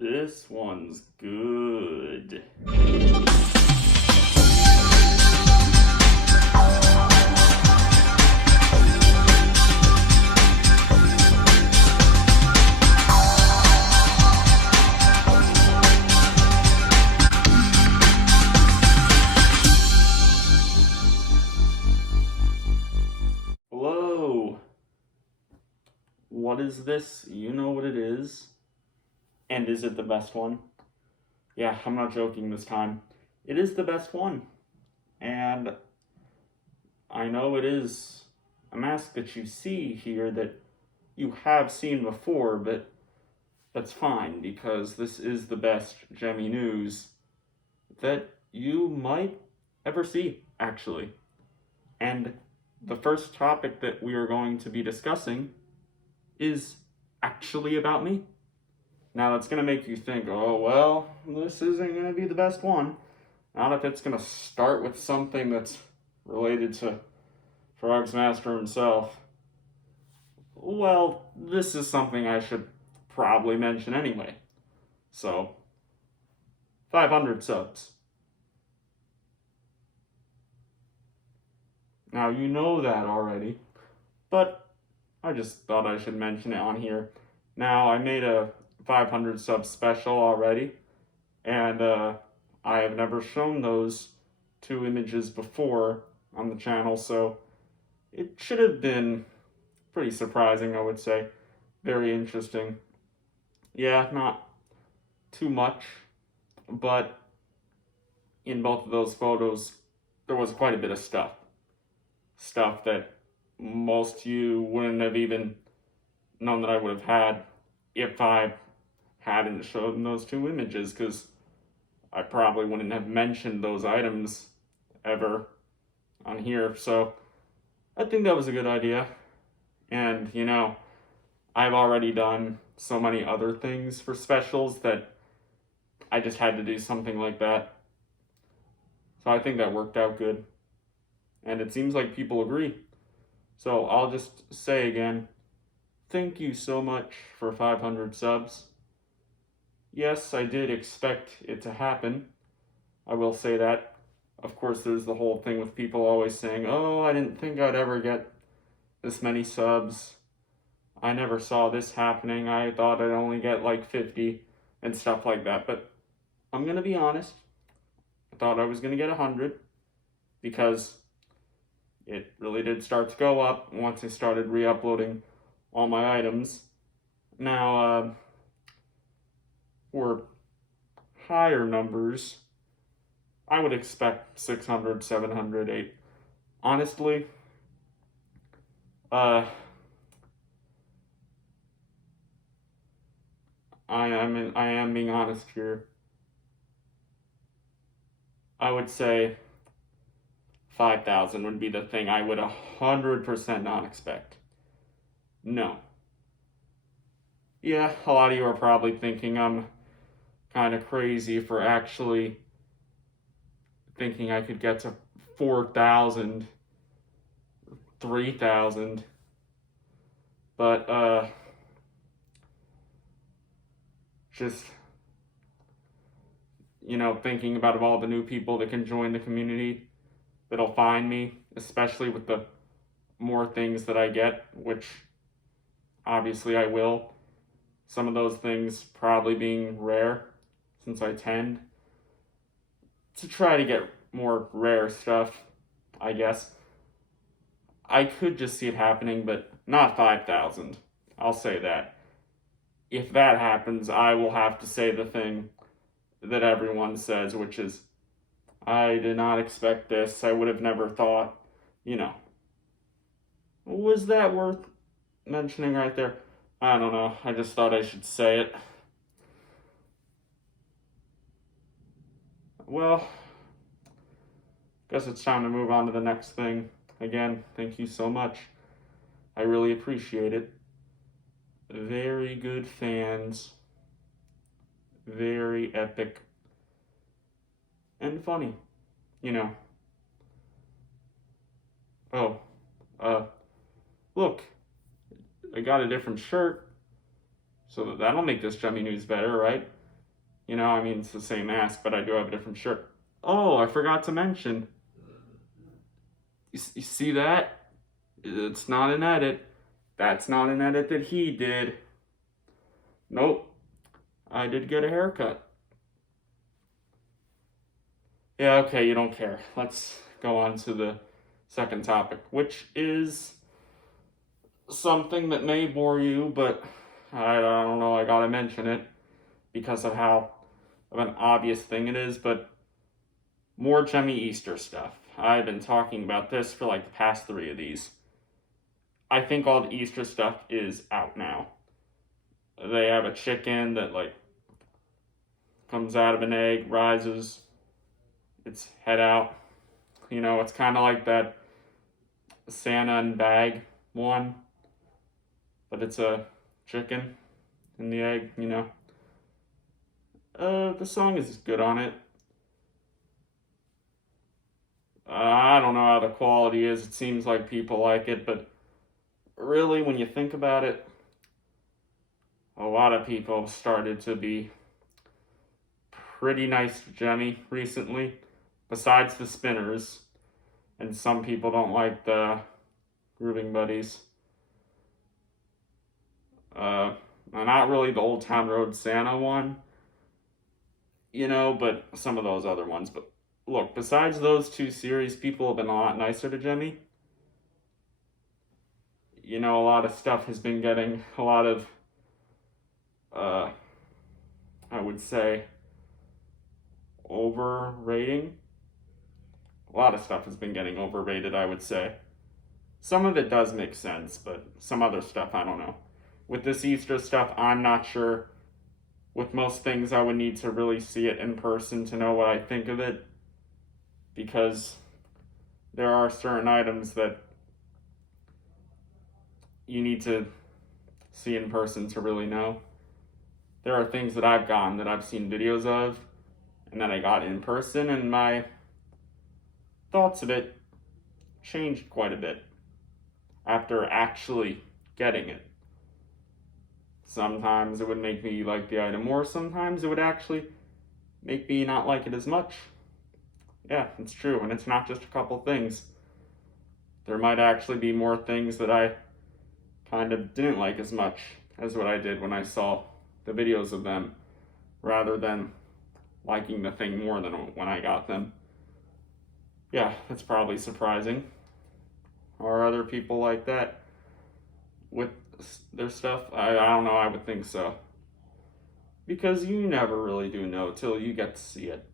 This one's good. Hello. What is this? You know what it is. And is it the best one? Yeah, I'm not joking this time. It is the best one. And I know it is a mask that you see here that you have seen before, but that's fine because this is the best Gemmy news that you might ever see, actually. And the first topic that we are going to be discussing is actually about me. Now that's going to make you think, oh, well, this isn't going to be the best one. Not if it's going to start with something that's related to Frog's Master himself. Well, this is something I should probably mention anyway. So, 500 subs. Now, you know that already, but I just thought I should mention it on here. Now, I made a 500 sub special already, and I have never shown those two images before on the channel, so it should have been pretty surprising, I would say. Very interesting. Yeah, not too much, but in both of those photos, there was quite a bit of stuff. Stuff that most you wouldn't have even known that I would have had if I hadn't shown those two images, because I probably wouldn't have mentioned those items ever on here. So I think that was a good idea. And, you know, I've already done so many other things for specials that I just had to do something like that. So I think that worked out good. And it seems like people agree. So I'll just say again, thank you so much for 500 subs. Yes, I did expect it to happen. I will say that. Of course, there's the whole thing with people always saying, oh, I didn't think I'd ever get this many subs. I never saw this happening. I thought I'd only get like 50 and stuff like that. But I'm going to be honest. I thought I was going to get 100 because it really did start to go up once I started re-uploading all my items. Now, for higher numbers, I would expect 600, 700, 8. Honestly, I am being honest here. I would say 5,000 would be the thing I would 100% not expect. No. Yeah, a lot of you are probably thinking I'm kind of crazy for actually thinking I could get to 4,000, 3,000. But, just, you know, thinking about all the new people that can join the community, that'll find me, especially with the more things that I get, which obviously I will. Some of those things probably being rare, since I tend to try to get more rare stuff, I guess. I could just see it happening, but not 5,000. I'll say that. If that happens, I will have to say the thing that everyone says, which is, I did not expect this. I would have never thought, you know. Was that worth mentioning right there? I don't know. I just thought I should say it. Well, guess it's time to move on to the next thing. Again, thank you so much. I really appreciate it. Very good fans. Very epic. And funny, you know. Oh, look, I got a different shirt, so that'll make this Gemmy news better, right? I mean, it's the same mask, but I do have a different shirt. Oh, I forgot to mention. You see that? It's not an edit. That's not an edit that he did. Nope. I did get a haircut. Yeah, okay, you don't care. Let's go on to the second topic, which is something that may bore you, but I don't know, I gotta mention it because of how of an obvious thing it is, but more GEMMY Easter stuff. I've been talking about this for like the past 3 of these. I think all the Easter stuff is out now. They have a chicken that like comes out of an egg, rises, its head out. It's kind of like that Santa and bag one, but it's a chicken in the egg, The song is good on it. I don't know how the quality is. It seems like people like it, but really, when you think about it, a lot of people have started to be pretty nice to GEMMY recently, besides the spinners, and some people don't like the grooving buddies. Not really the Old Town Road Santa one, but some of those other ones. But look, besides those 2 series, people have been a lot nicer to GEMMY. A lot of stuff has been getting a lot of, I would say, overrating. A lot of stuff has been getting overrated, I would say. Some of it does make sense, but some other stuff, I don't know. With this Easter stuff, I'm not sure. With most things, I would need to really see it in person to know what I think of it, because there are certain items that you need to see in person to really know. There are things that I've gotten that I've seen videos of and that I got in person, and my thoughts of it changed quite a bit after actually getting it. Sometimes it would make me like the item more, sometimes it would actually make me not like it as much. Yeah, it's true, and it's not just a couple things. There might actually be more things that I kind of didn't like as much as what I did when I saw the videos of them, rather than liking the thing more than when I got them. Yeah, that's probably surprising. Are other people like that with their stuff? I don't know, I would think so. Because you never really do know till you get to see it.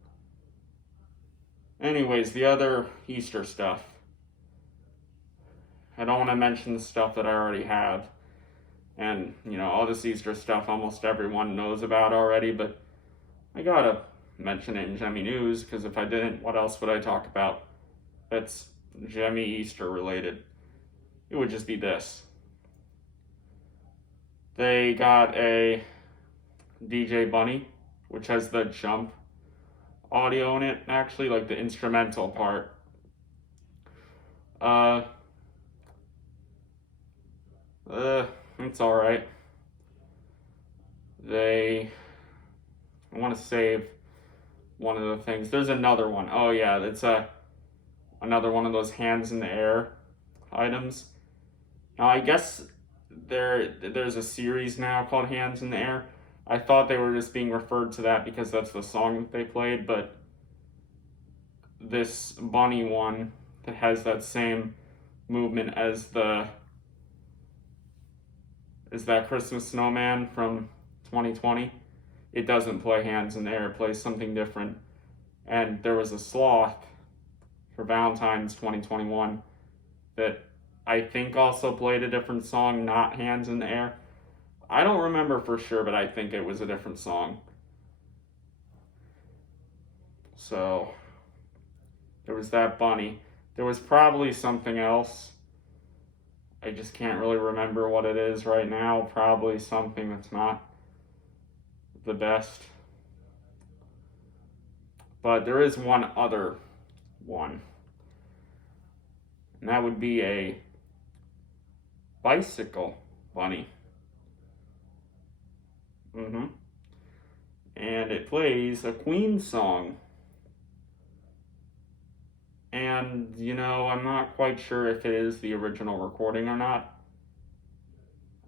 Anyways, the other Easter stuff. I don't want to mention the stuff that I already have. And, all this Easter stuff almost everyone knows about already, but I gotta mention it in GEMMY News, because if I didn't, what else would I talk about that's GEMMY Easter related? It would just be this. They got a DJ Bunny, which has the jump audio in it, actually, like the instrumental part. It's alright. I want to save one of the things. There's another one. Oh yeah, it's another one of those hands in the air items. Now I guess there's a series now called Hands in the Air. I thought they were just being referred to that because that's the song that they played, but this bunny one that has that same movement as that Christmas snowman from 2020. It doesn't play Hands in the Air, it plays something different. And there was a sloth for Valentine's 2021 that I think also played a different song, not Hands in the Air. I don't remember for sure, but I think it was a different song. So, there was that bunny. There was probably something else. I just can't really remember what it is right now. Probably something that's not the best. But there is one other one. And that would be a bicycle bunny. and it plays a Queen song. And, you know, I'm not quite sure if it is the original recording or not.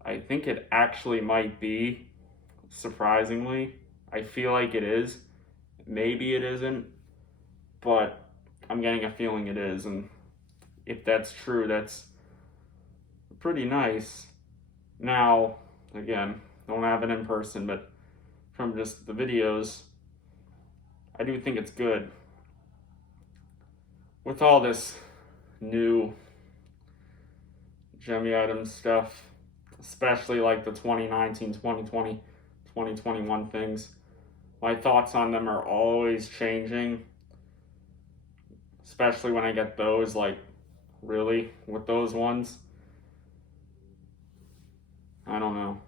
I think it actually might be, surprisingly. I feel like it is. Maybe it isn't, but I'm getting a feeling it is. And if that's true, that's pretty nice. Now, again, don't have it in person, but from just the videos, I do think it's good. With all this new GEMMY items stuff, especially like the 2019, 2020, 2021 things, my thoughts on them are always changing, especially when I get those, like, really, with those ones. I don't know.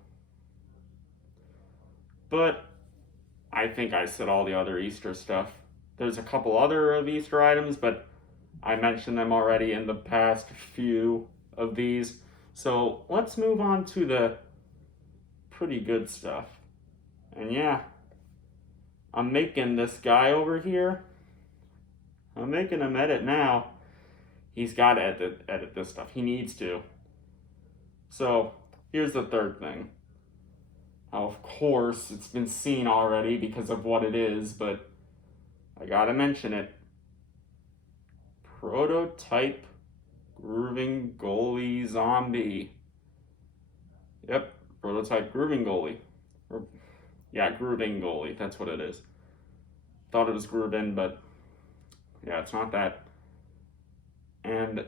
But I think I said all the other Easter stuff. There's a couple other of Easter items, but I mentioned them already in the past few of these. So let's move on to the pretty good stuff. And yeah, I'm making this guy over here. I'm making him edit now. He's got to edit this stuff. He needs to. So here's the third thing. Now, of course, it's been seen already because of what it is, but I gotta mention it. Prototype grooving goalie zombie. Yep, prototype grooving goalie. Yeah, grooving goalie, that's what it is. Thought it was groovin, but yeah, it's not that. And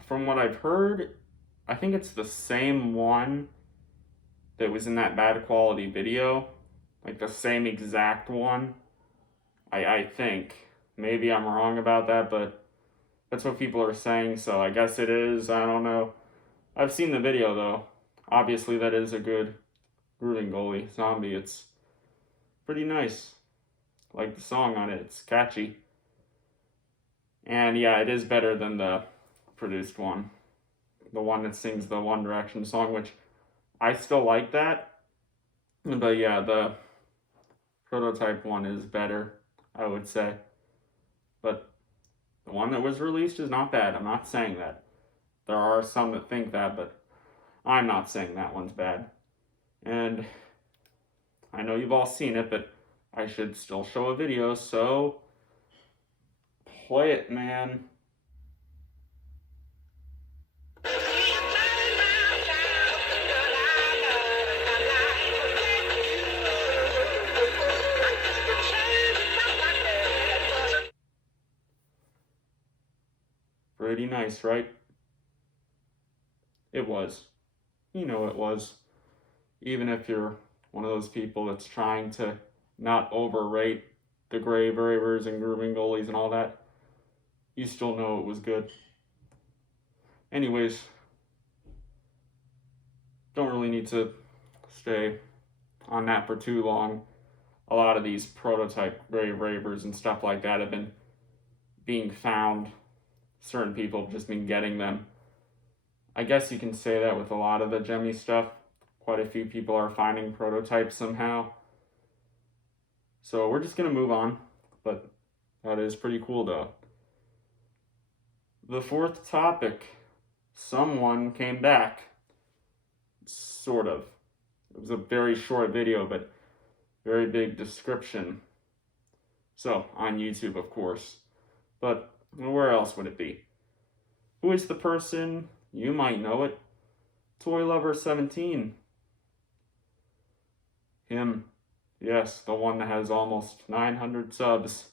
from what I've heard, I think it's the same one that was in that bad quality video. Like the same exact one. I think. Maybe I'm wrong about that, but that's what people are saying, so I guess it is. I don't know. I've seen the video, though. Obviously, that is a good grooving goalie zombie. It's pretty nice. I like the song on it. It's catchy. And yeah, it is better than the produced one. The one that sings the One Direction song, which I still like that. But yeah, the prototype one is better, I would say. But the one that was released is not bad. I'm not saying that. There are some that think that, but I'm not saying that one's bad. And I know you've all seen it, but I should still show a video, so play it, man. Pretty nice, right? It was. You know it was. Even if you're one of those people that's trying to not overrate the grave ravers and grooving goalies and all that, you still know it was good. Anyways, don't really need to stay on that for too long. A lot of these prototype grave ravers and stuff like that have been being found. Certain people have just been getting them. I guess you can say that with a lot of the GEMMY stuff. Quite a few people are finding prototypes somehow. So we're just going to move on. But that is pretty cool though. The fourth topic. Someone came back. Sort of. It was a very short video, but very big description. So, on YouTube, of course. But where else would it be? Who is the person? You might know it. Toy Lover 17. Him. Yes, the one that has almost 900 subs.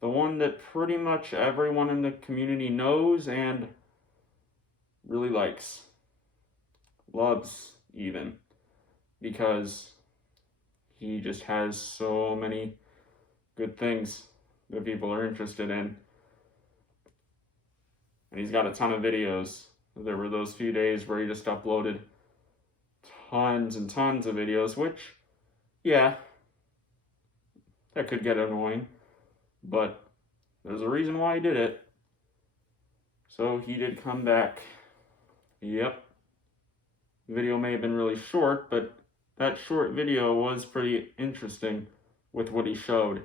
The one that pretty much everyone in the community knows and really likes. Loves, even. Because he just has so many good things that people are interested in. And he's got a ton of videos. There were those few days where he just uploaded tons and tons of videos, which, yeah, that could get annoying. But there's a reason why he did it. So he did come back. Yep. The video may have been really short, but that short video was pretty interesting with what he showed,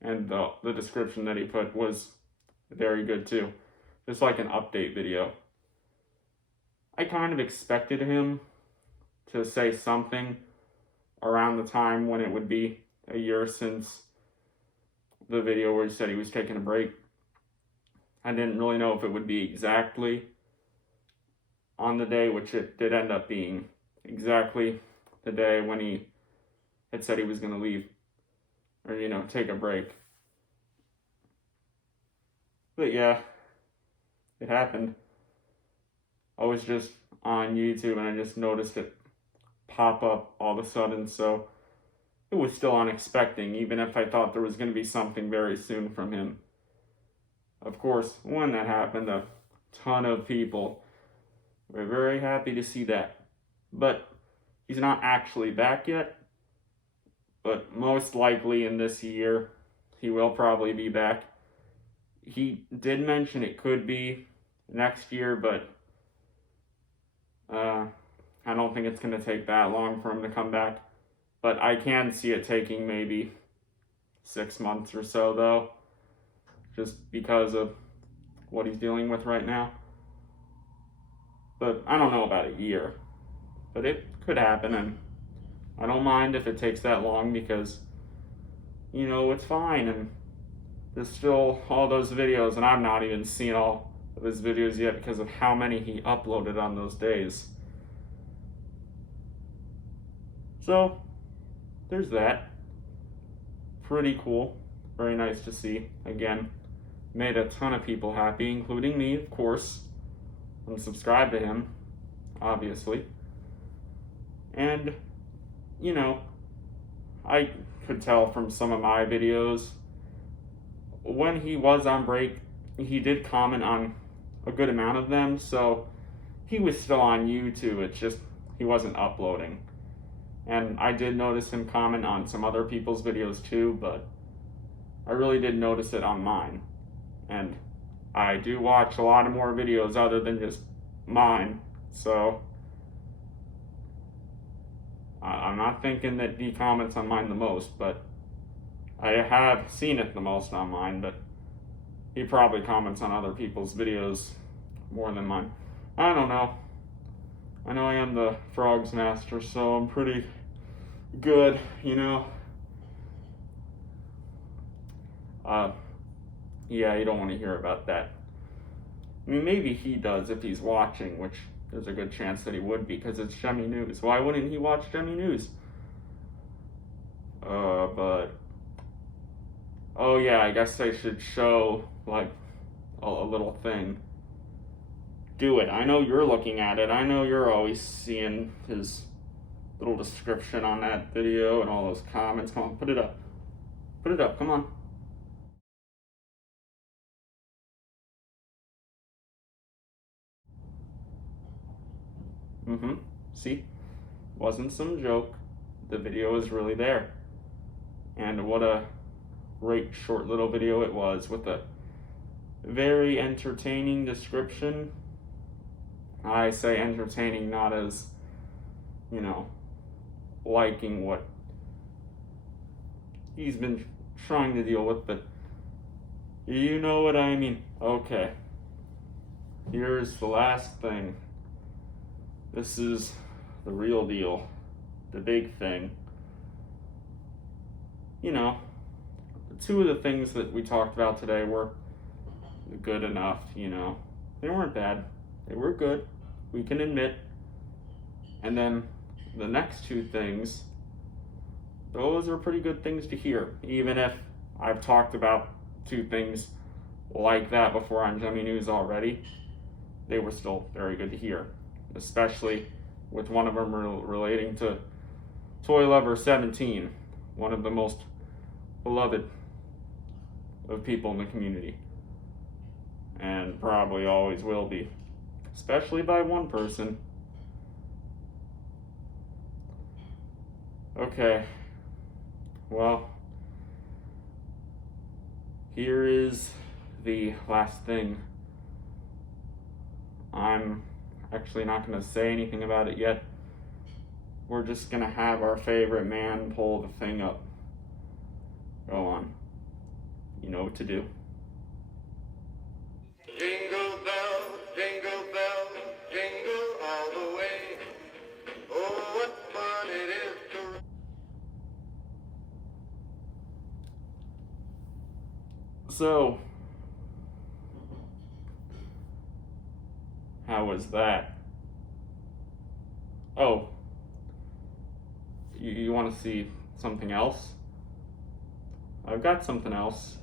and the description that he put was very good too. Just like an update video. I kind of expected him to say something around the time when it would be a year since the video where he said he was taking a break. I didn't really know if it would be exactly on the day, which it did end up being exactly the day when he had said he was going to leave or, take a break. But yeah, it happened. I was just on YouTube and I just noticed it pop up all of a sudden, so it was still unexpected, even if I thought there was going to be something very soon from him. Of course, when that happened, a ton of people were very happy to see that. But he's not actually back yet, but most likely in this year, he will probably be back. He did mention it could be next year, but I don't think it's going to take that long for him to come back. But I can see it taking maybe 6 months or so, though, just because of what he's dealing with right now. But I don't know about a year. But it could happen, and I don't mind if it takes that long because, it's fine. And there's still all those videos, and I've not even seen all of his videos yet because of how many he uploaded on those days. So, there's that. Pretty cool. Very nice to see. Again, made a ton of people happy, including me, of course. I'm subscribed to him, obviously. And, I could tell from some of my videos, when he was on break, he did comment on a good amount of them, so he was still on YouTube, it's just he wasn't uploading. And I did notice him comment on some other people's videos too, but I really did notice it on mine. And I do watch a lot of more videos other than just mine, so I'm not thinking that he comments on mine the most, but I have seen it the most on mine, but he probably comments on other people's videos more than mine. I don't know. I know I am the Frogs Master, so I'm pretty good, Yeah, you don't want to hear about that. I mean, maybe he does if he's watching, which there's a good chance that he would be, because it's GEMMY News. Why wouldn't he watch GEMMY News? But... Oh yeah, I guess I should show, like, a little thing. Do it. I know you're looking at it. I know you're always seeing his little description on that video and all those comments. Come on, put it up. Put it up, come on. See? Wasn't some joke. The video is really there. And what a great short little video it was with a very entertaining description. I say entertaining not as, liking what he's been trying to deal with, but you know what I mean. Okay. Here's the last thing. This is the real deal. The big thing. Two of the things that we talked about today were good enough, They weren't bad. They were good. We can admit. And then the next two things, those are pretty good things to hear. Even if I've talked about two things like that before on GEMMY News already, they were still very good to hear. Especially with one of them relating to Toy Lover 17, one of the most beloved of people in the community. And probably always will be. Especially by one person. Okay. Well, here is the last thing. I'm actually not going to say anything about it yet, we're just gonna have our favorite man pull the thing up. Go on. You know what to do. Jingle bell, jingle all the way. Oh, what fun it is to... So, how was that? Oh, you want to see something else? I've got something else.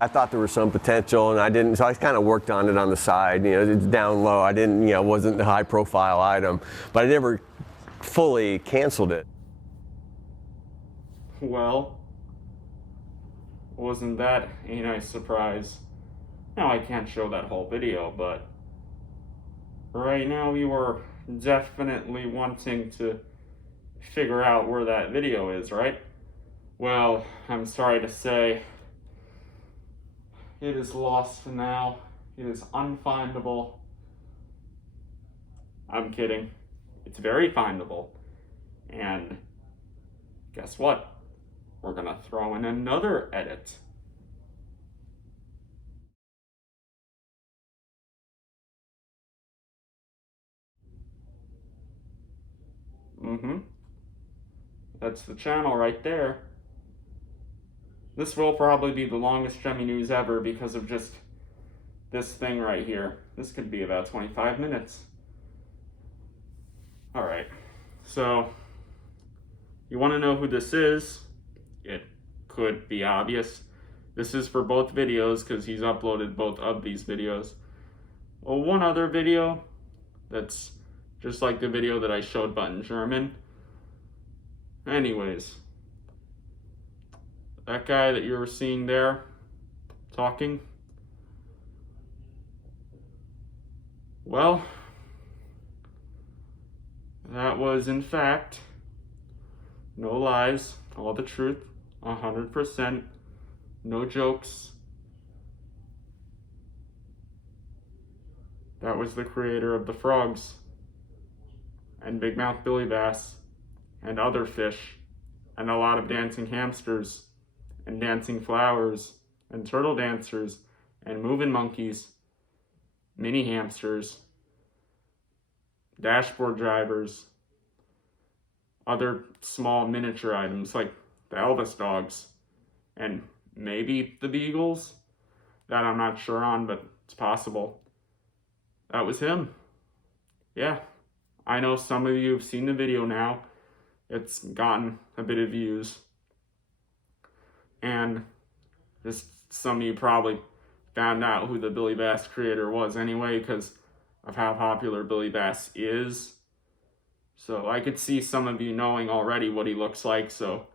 I thought there was some potential, and I didn't, so I kind of worked on it on the side. You know, it's down low. I didn't, you know, it wasn't a high-profile item, but I never fully canceled it. Well, wasn't that a nice surprise? Now, I can't show that whole video, but right now you are definitely wanting to figure out where that video is, right? Well, I'm sorry to say, it is lost now. It is unfindable. I'm kidding. It's very findable. And guess what? We're gonna throw in another edit. That's the channel right there. This will probably be the longest GEMMY news ever because of just this thing right here. This could be about 25 minutes. Alright, so you want to know who this is? It could be obvious. This is for both videos because he's uploaded both of these videos. Well, one other video that's just like the video that I showed but in German. Anyways, that guy that you're seeing there talking, well, that was in fact, no lies, all the truth, 100%, no jokes. That was the creator of the frogs and Big Mouth Billy Bass and other fish and a lot of dancing hamsters and dancing flowers and turtle dancers and moving monkeys, mini hamsters, dashboard drivers, other small miniature items like the Elvis dogs and maybe the beagles. That I'm not sure on, but it's possible. That was him. Yeah, I know some of you have seen the video now. It's gotten a bit of views. And just some of you probably found out who the Billy Bass creator was anyway because of how popular Billy Bass is. So I could see some of you knowing already what he looks like. So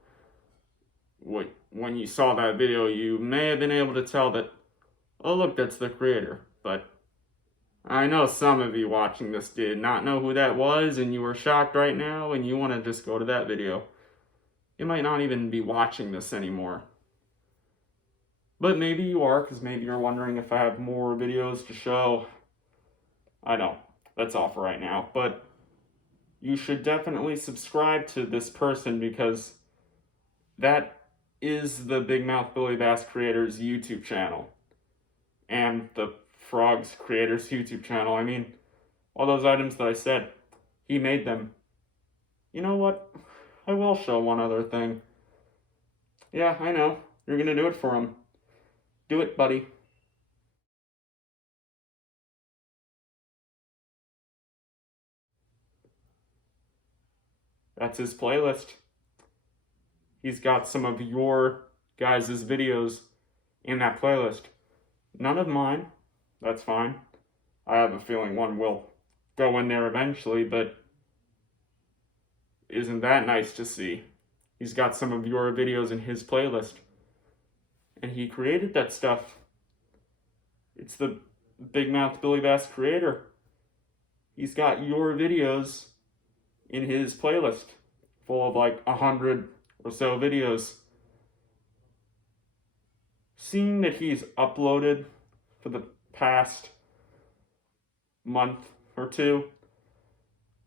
when you saw that video, you may have been able to tell that, oh look, that's the creator. But I know some of you watching this did not know who that was and you were shocked right now and you want to just go to that video. You might not even be watching this anymore. But maybe you are, because maybe you're wondering if I have more videos to show. I don't. That's all for right now. But you should definitely subscribe to this person because that is the Big Mouth Billy Bass creator's YouTube channel. And the Frogs creator's YouTube channel. I mean, all those items that I said, he made them. You know what? I will show one other thing. Yeah, I know. You're gonna do it for him. Do it, buddy. That's his playlist. He's got some of your guys' videos in that playlist. None of mine. That's fine. I have a feeling one will go in there eventually, but isn't that nice to see? He's got some of your videos in his playlist. And he created that stuff. It's the Big Mouth Billy Bass creator. He's got your videos in his playlist, full of like 100 or so videos. Seeing that he's uploaded for the past month or two.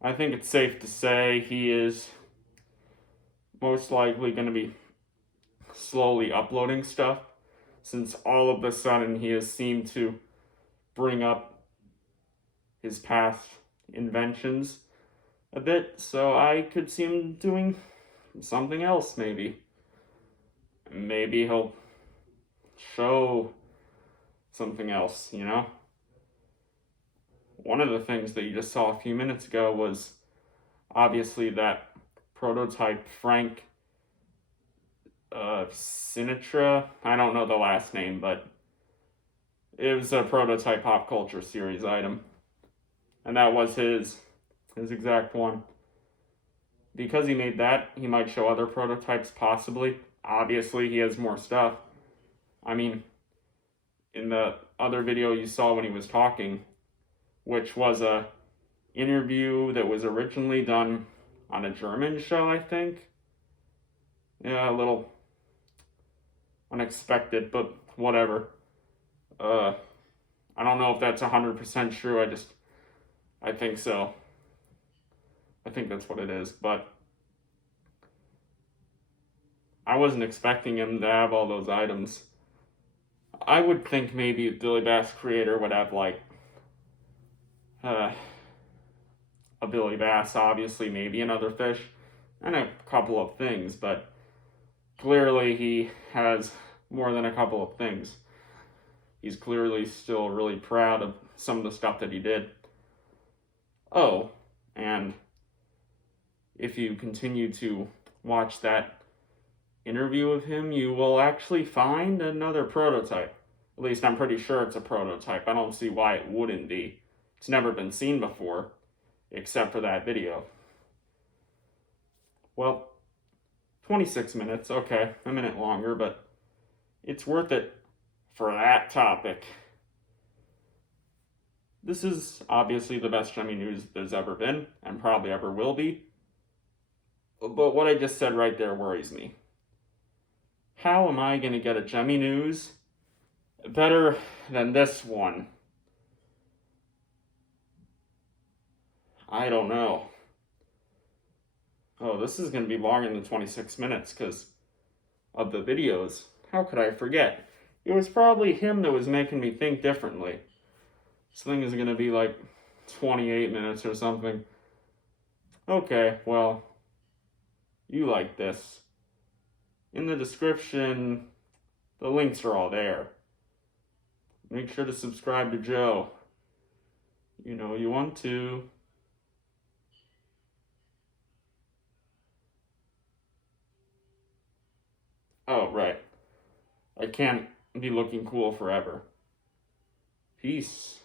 I think it's safe to say he is most likely going to be slowly uploading stuff, since all of a sudden he has seemed to bring up his past inventions a bit, so I could see him doing something else maybe. Maybe he'll show something else, you know? One of the things that you just saw a few minutes ago was obviously that prototype Frank Sinatra. I don't know the last name, but it was a prototype pop culture series item. And that was his exact one. Because he made that, he might show other prototypes possibly. Obviously, he has more stuff. I mean, in the other video you saw when he was talking, which was a interview that was originally done on a German show, I think. Yeah, a little unexpected, but whatever. I don't know if that's 100% true. I think so. I think that's what it is, but I wasn't expecting him to have all those items. I would think maybe Billy Bass creator would have like a Billy Bass, obviously, maybe another fish, and a couple of things, but clearly he has more than a couple of things. He's clearly still really proud of some of the stuff that he did. Oh, and if you continue to watch that interview of him, you will actually find another prototype. At least I'm pretty sure it's a prototype. I don't see why it wouldn't be. It's never been seen before, except for that video. Well, 26 minutes, okay, a minute longer, but it's worth it for that topic. This is obviously the best GEMMY news there's ever been, and probably ever will be. But what I just said right there worries me. How am I going to get a GEMMY news better than this one? I don't know. Oh, this is going to be longer than 26 minutes because of the videos. How could I forget? It was probably him that was making me think differently. This thing is going to be like 28 minutes or something. Okay, well, you like this. In the description, the links are all there. Make sure to subscribe to Joe. You know you want to. Oh, right. I can't be looking cool forever. Peace.